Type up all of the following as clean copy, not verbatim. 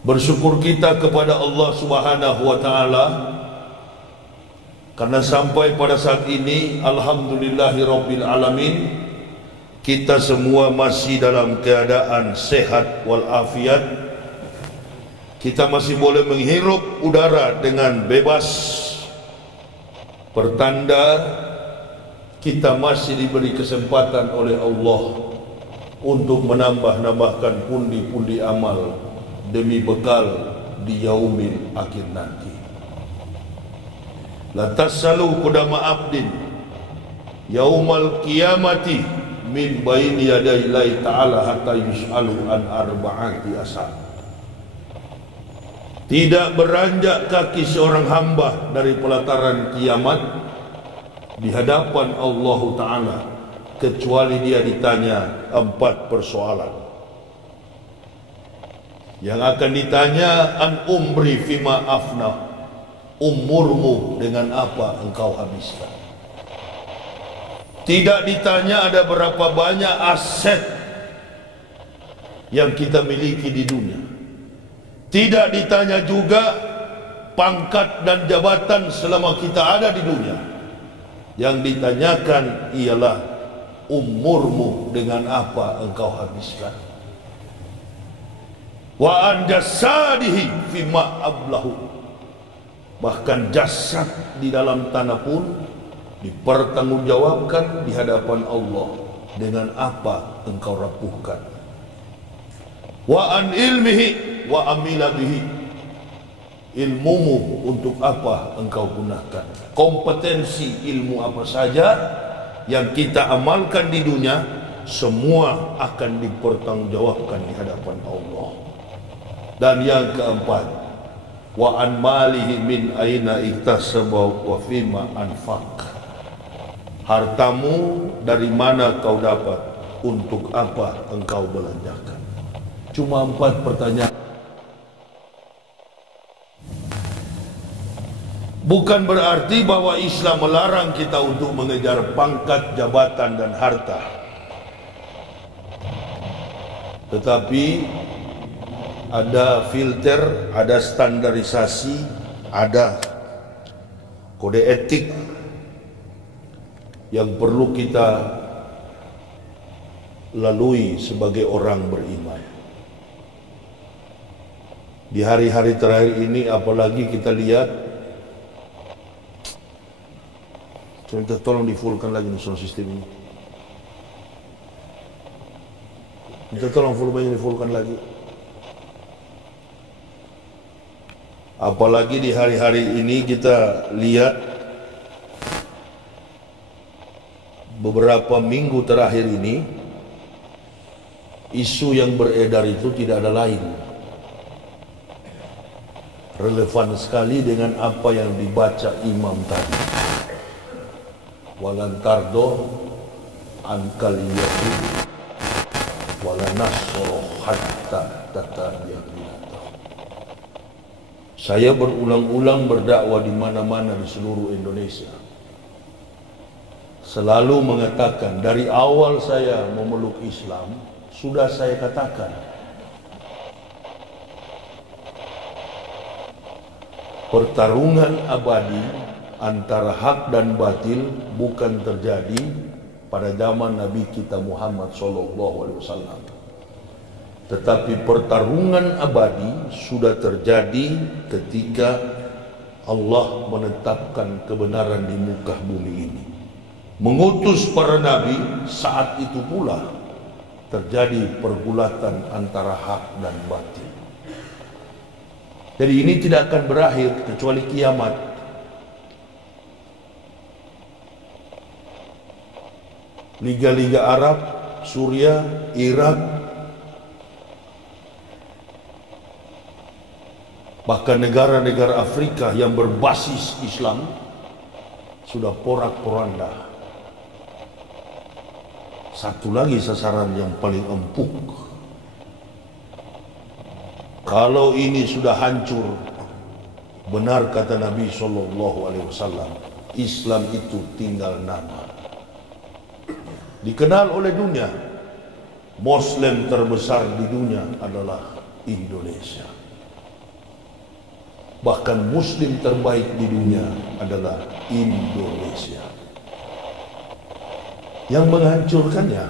Bersyukur kita kepada Allah Subhanahu wa taala karena sampai pada saat ini alhamdulillahirabbil alamin kita semua masih dalam keadaan sehat walafiat. Kita masih boleh menghirup udara dengan bebas, pertanda kita masih diberi kesempatan oleh Allah untuk menambahkan pundi-pundi amal demi bekal di yaumil akhir nanti. La tasalu qudama abdin yaumal qiyamati min baini yaday Allah ta'ala hatta yus'alu an arba'ati asal. Tidak beranjak kaki seorang hamba dari pelataran kiamat di hadapan Allah Ta'ala kecuali dia ditanya 4 persoalan. Yang akan ditanya an umri fima afna, umurmu dengan apa engkau habiskan. Tidak ditanya ada berapa banyak aset yang kita miliki di dunia. Tidak ditanya juga pangkat dan jabatan selama kita ada di dunia. Yang ditanyakan ialah umurmu dengan apa engkau habiskan. Wa an jasadihi fima ablahu. Bahkan jasad di dalam tanah pun dipertanggungjawabkan di hadapan Allah dengan apa engkau rapuhkan. Wa an ilmihi wa amila bihi. Ilmumu untuk apa engkau gunakan. Kompetensi ilmu apa saja yang kita amalkan di dunia, semua akan dipertanggungjawabkan di hadapan Allah. Dan yang keempat, wa an malihi min aina iktasaba wa fima anfaq. Hartamu dari mana kau dapat, untuk apa engkau belanjakan. Cuma 4 pertanyaan. Bukan berarti bahwa Islam melarang kita untuk mengejar pangkat, jabatan dan harta. Tetapi ada filter, ada standarisasi, ada kode etik yang perlu kita lalui sebagai orang beriman. Di hari-hari terakhir ini apalagi kita lihat, minta tolong di-fullkan lagi nih sound system ini. Minta tolong volumenya di-fullkan lagi. Apalagi di hari-hari ini kita lihat beberapa minggu terakhir ini isu yang beredar itu tidak ada lain, relevan sekali dengan apa yang dibaca imam tadi. Walan tardo ankal yahud walan nasro hatta tatabiyah. Saya berulang-ulang berdakwah di mana-mana di seluruh Indonesia. Selalu mengatakan, dari awal saya memeluk Islam, sudah saya katakan, pertarungan abadi antara hak dan batil bukan terjadi pada zaman Nabi kita Muhammad SAW. Tetapi pertarungan abadi sudah terjadi ketika Allah menetapkan kebenaran di muka bumi ini. Mengutus para nabi, saat itu pula terjadi pergulatan antara hak dan batil. Jadi ini tidak akan berakhir kecuali kiamat. Liga-liga Arab, Suriah, Irak, bahkan negara-negara Afrika yang berbasis Islam sudah porak-poranda. Satu lagi sasaran yang paling empuk. Kalau ini sudah hancur, benar kata Nabi SAW, Islam itu tinggal nama. Dikenal oleh dunia, Muslim terbesar di dunia adalah Indonesia. bahkan muslim terbaik di dunia adalah Indonesia. Yang menghancurkannya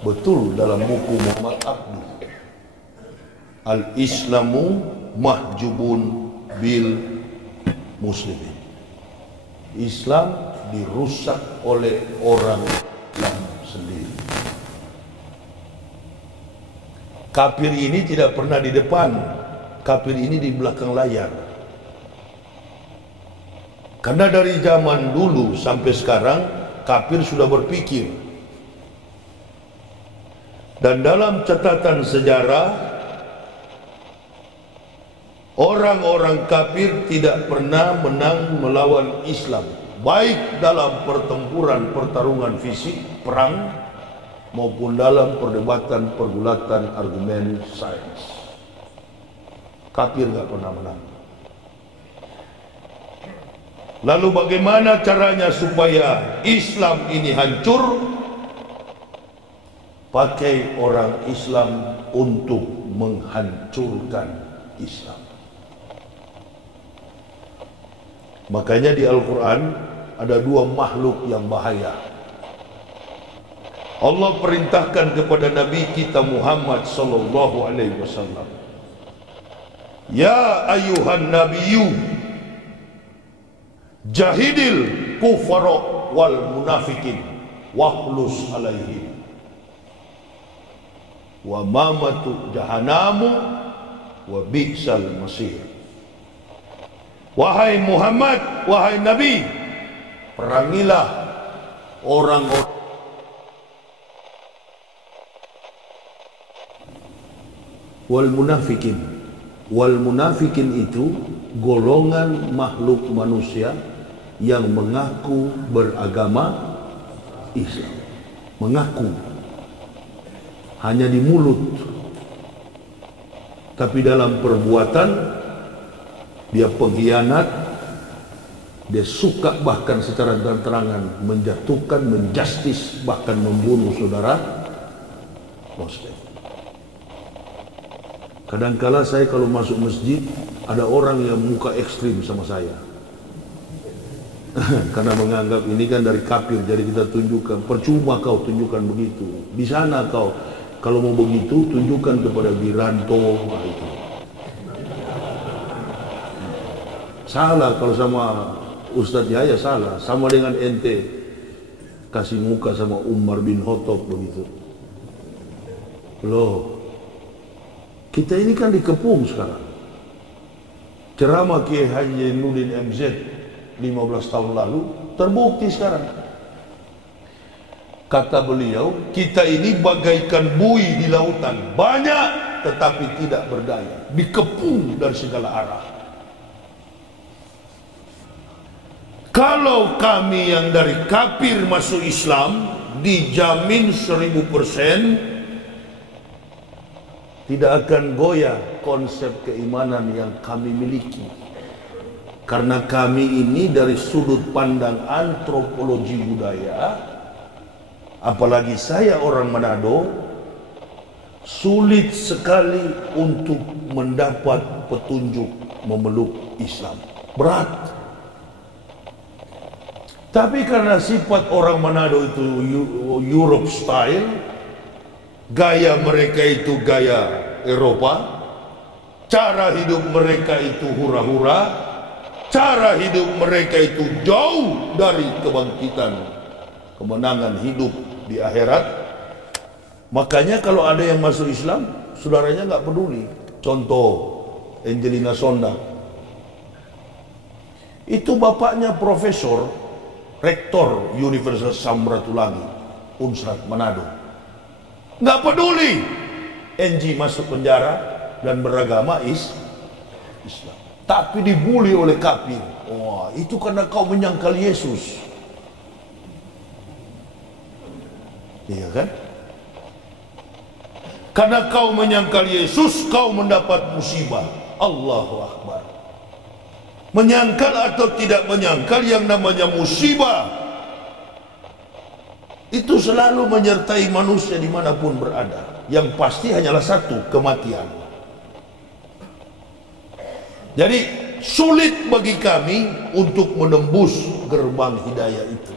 betul dalam buku Muhammad Abduh, Al-Islamu mahjubun bil muslimin. Islam dirusak oleh orang Islam sendiri. Kafir ini tidak pernah di depan, kafir ini di belakang layar. Karena dari zaman dulu sampai sekarang kafir sudah berpikir. Dan dalam catatan sejarah, orang-orang kafir tidak pernah menang melawan Islam, baik dalam pertarungan fisik, perang, maupun dalam perdebatan pergulatan argumen sains. Kafir nggak pernah menang. Lalu bagaimana caranya supaya Islam ini hancur? Pakai orang Islam untuk menghancurkan Islam. Makanya di Al-Quran ada dua makhluk yang bahaya. Allah perintahkan kepada Nabi kita Muhammad sallallahu alaihi wasallam, ya ayuhan nabiyyu jahidil kufara wal munafikin wahlus alaihim wa mamatu jahannamu wa bi'sal masir. Wahai Muhammad, wahai Nabi, perangilah orang-orang wal munafikin. Wal munafikin itu golongan makhluk manusia yang mengaku beragama Islam. Mengaku hanya di mulut, tapi dalam perbuatan dia pengkhianat. Dia suka bahkan secara terang-terangan menjatuhkan, menjustis, bahkan membunuh saudara muslim. Kadangkala saya kalau masuk masjid ada orang yang muka ekstrim sama saya karena menganggap ini kan dari kafir, jadi kita tunjukkan. Percuma kau tunjukkan begitu. Di sana kau kalau mau begitu tunjukkan kepada Wiranto. Itu salah. Kalau sama Ustadz Yahya salah. Sama dengan ente kasih muka sama Umar bin Khattab begitu. Loh, kita ini kan dikepung sekarang. Ceramah Kiai Haji Zainuddin MZ 15 tahun lalu terbukti sekarang. Kata beliau, kita ini bagaikan buih di lautan, banyak tetapi tidak berdaya, dikepung dari segala arah. Kalau kami yang dari kafir masuk Islam dijamin 1000% tidak akan goyah konsep keimanan yang kami miliki. Karena kami ini dari sudut pandang antropologi budaya, apalagi saya orang Manado, sulit sekali untuk mendapat petunjuk memeluk Islam. Berat. Tapi karena sifat orang Manado itu Europe style, gaya mereka itu gaya Eropa, cara hidup mereka itu hura-hura, cara hidup mereka itu jauh dari kebangkitan, kemenangan hidup di akhirat. Makanya kalau ada yang masuk Islam, saudaranya nggak peduli. Contoh Angelina Sonda, itu bapaknya profesor, rektor Universitas Samratulangi, Unsrat Manado. Nggak peduli Angie masuk penjara dan beragama Islam, tapi dibully oleh kafir. Wah, itu karena kau menyangkal Yesus. Iya kan? Karena kau menyangkal Yesus, kau mendapat musibah. Allahu Akbar. Menyangkal atau tidak menyangkal, yang namanya musibah itu selalu menyertai manusia dimanapun berada. Yang pasti hanyalah satu, kematian. Jadi sulit bagi kami untuk menembus gerbang hidayah itu.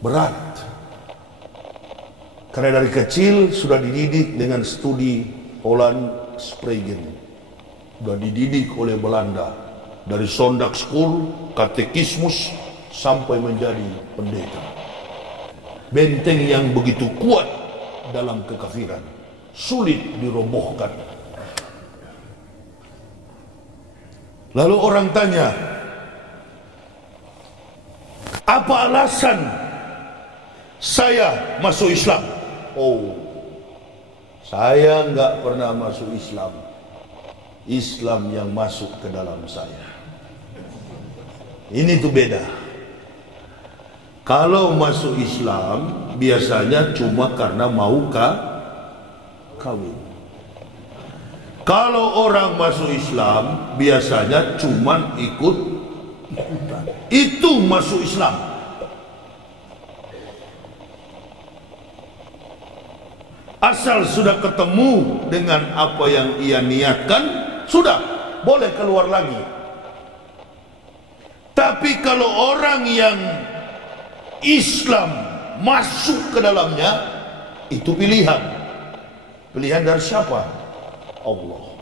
Berat. Karena dari kecil sudah dididik dengan studi Holland Spragen. Sudah dididik oleh Belanda. Dari Sondag School, katekismus, sampai menjadi pendeta. Benteng yang begitu kuat dalam kekafiran, sulit dirobohkan. Lalu orang tanya, apa alasan saya masuk Islam? Oh, saya nggak pernah masuk Islam. Islam yang masuk ke dalam saya. Ini tuh beda. Kalau masuk Islam biasanya cuma karena mau kawin. Kalau orang masuk Islam biasanya cuma ikut-ikutan. Itu masuk Islam. Asal sudah ketemu dengan apa yang ia niatkan, sudah boleh keluar lagi. Tapi kalau orang yang Islam masuk ke dalamnya, itu pilihan. Pilihan dari siapa? Allah.